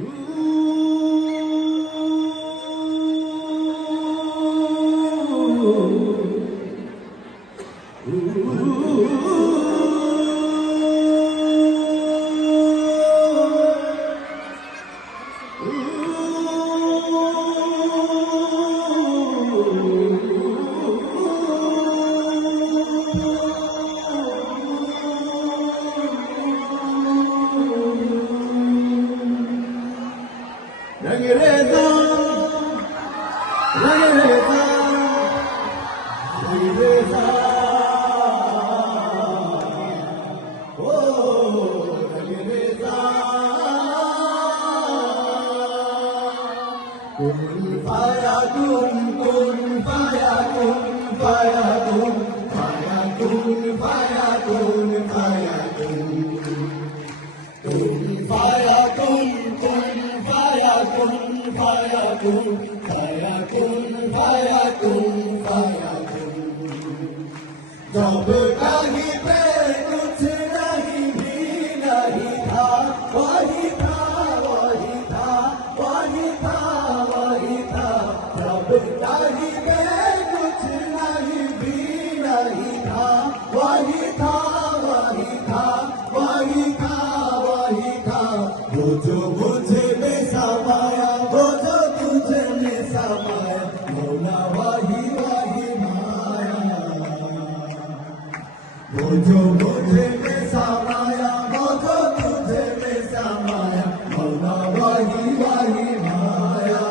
Ooh. 랑이레다 랑이레다 랑이레다 Kun fayakun, kun fayakun, fayakun, fayakun, fayakun, fayakun. ফায়াকুন ফায়াকুন ফায়াকুন ফায়াকুন Deb কাহি pay কুছ নাহি V নাহি থা ওহি থা ওহি থা ওহি বোঝো বোঝে মেসা মায়া বোঝো বুঝে মেসা মায়া মৌলা বাহি বাহি মায়া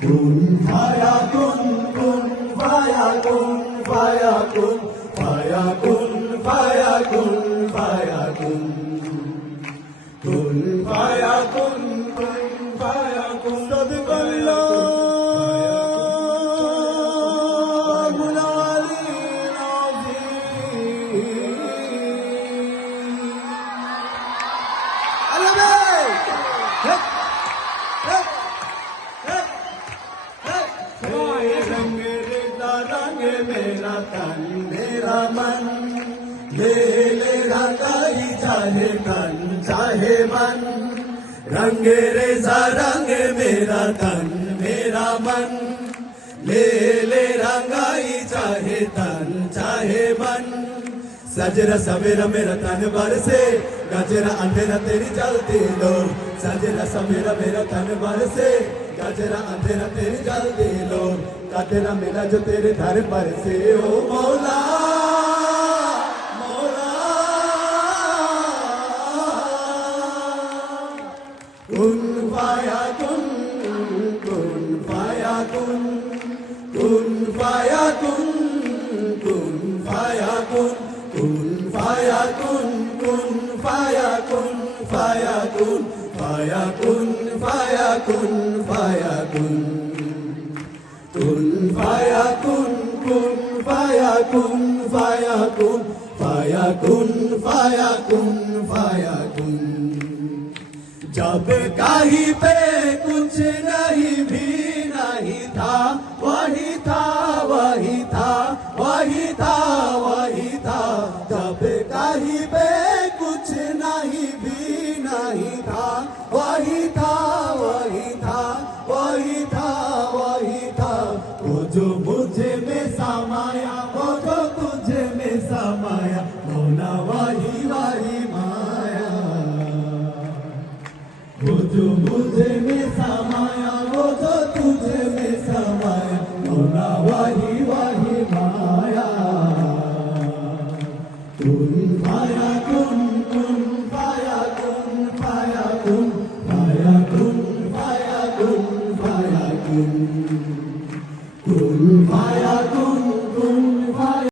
কোন ভায়া কোন কোন ভায়া কোন ভায়া কোন ভায়া কোন ভায়া কোন ভায়া কোন কোন ভায়া কোন কোন ভায়া কোন मेरा तन मेरा मन। चाहे तन चाहे मन। रंग मेरा तन मेरा मन। ले ले रंगाई चाहे तन चाहे मन। सजरा सवेरा मेरा तन बरसे, गजरा अंधेरा तेरी जलती लो। सजरा सवेरा मेरा तन बरसे गजरा अंधेरा तेरी जलती लो कतरा मिला जो तेरे दर पर से ओ मौला मौला कुन फाया कुन कुन फाया कुन कुन फाया कुन कुन फाया कुन कुन फाया कुन कुन फाया कुन फाया कुन फाया कुन फाया कुन फाया कुन फाया कुन फाया कुन फाया कुन फाया कुन जब कहीं पे कुछ नहीं भी नहीं था वही था वही था वही था वही था जब कहीं पे कुछ नहीं भी नहीं था वही था वही था वही था वही था वो जो मुझे में समाया do good things.